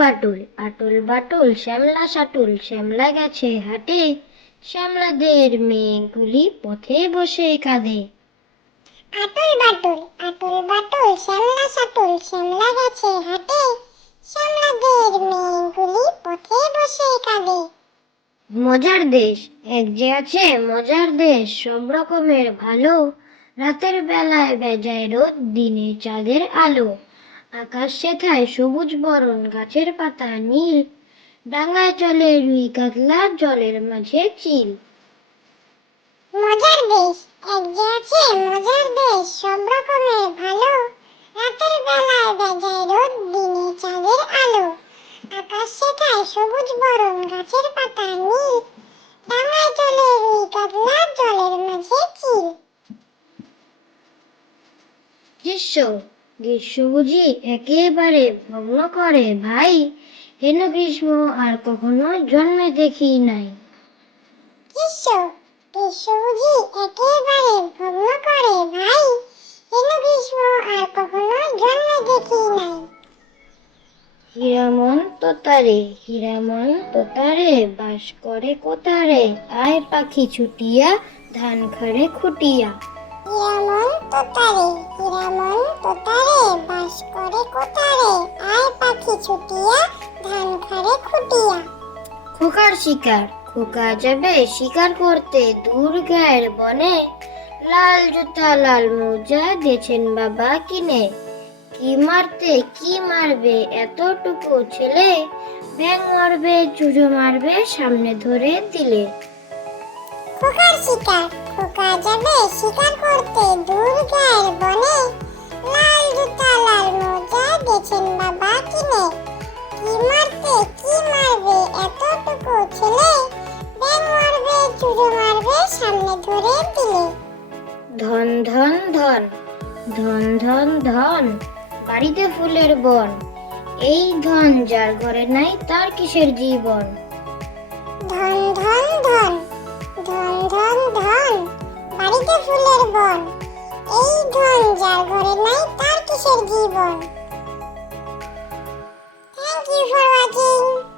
বাটুল, আটুল বাটুল শ্যামলা সাটুল, শ্যামলা গেছে হাটে, শ্যামলাদের মেয়েগুলি পথে বসে কাঁদে। আটুল বাটুল, আটুল বাটুল শ্যামলা সাটুল, শ্যামলা গেছে হাটে, শ্যামলাদের মেয়েগুলি পথে বসে কাঁদে। মজার দেশ, এক যে আছে মজার দেশ, সব রকমের ভালো, রাতের বেলায় বেজায় রোদ, দিনে চাঁদের আলো, আকাশ সেথায় সবুজ বরণ, গাছের পাতা নীল, ডাঙায় চলে রুই কাতলা, জলের মাঝে চিল। মজার দেশ, এক যে আছে মজার দেশ, সব রকমের ভালো, রাতের বেলায় বেজায় রোদ, দিনে চাঁদের আলো, আকাশ সেথায় সবুজ বরণ, গাছের পাতা নীল, ডাঙায় চলে রুই কাতলা, জলের মাঝে চিল। গ্রীষ্ম, গ্রীষ্ম বুঝি একেবারে ভগ্ন করে ভাই, হেন গ্রীষ্ম আর কখনো জন্মে দেখি নাই। গ্রীষ্ম, গ্রীষ্ম বুঝি একেবারে ভগ্ন করে ভাই, হেন গ্রীষ্ম আর কখনো জন্মে দেখি নাই। হীরামন তোতারে, হীরামন তোতারে, বাস করে কোতারে, আয় পাখি ছুটিয়া, ধান খাড়ে খুটিয়া। হীরামন তোতারে, হীরামন তোতারে, বাস করে কোতারে, আয় পাখি ছুটিয়া, ধান খাড়ে খুটিয়া। খোকার শিকার, খোকা যাবে শিকার করতে দূর গায়ের বনে, লাল জুতা লাল মোজা দিয়েছেন বাবা কিনে। কি মারতে কি মারবে এতটুকু ছেলে, ব্যাঙ মারবে চুজো মারবে সামনে ধরে দিলে। খোকার শিকার, খোকা যাবে শিকার করতে দূর গায়ের বনে, লাল জুতা লাল মোজা দিয়েছেন বাবা কিনে। কি মারতে কি মারবে এতটুকু ছেলে, ব্যাঙ মারবে চুজো মারবে সামনে ধরে দিলে। ধন ধন ধন, ধন ধন ধন, বাড়িতে ফুলের বন, এই ধন যার ঘরে নাই তার কিসের জীবন। ধন ধন ধন, ধন ধন ধন, বাড়িতে ফুলের বন, এই ধন যার ঘরে নাই তার কিসের জীবন। Thank you for watching.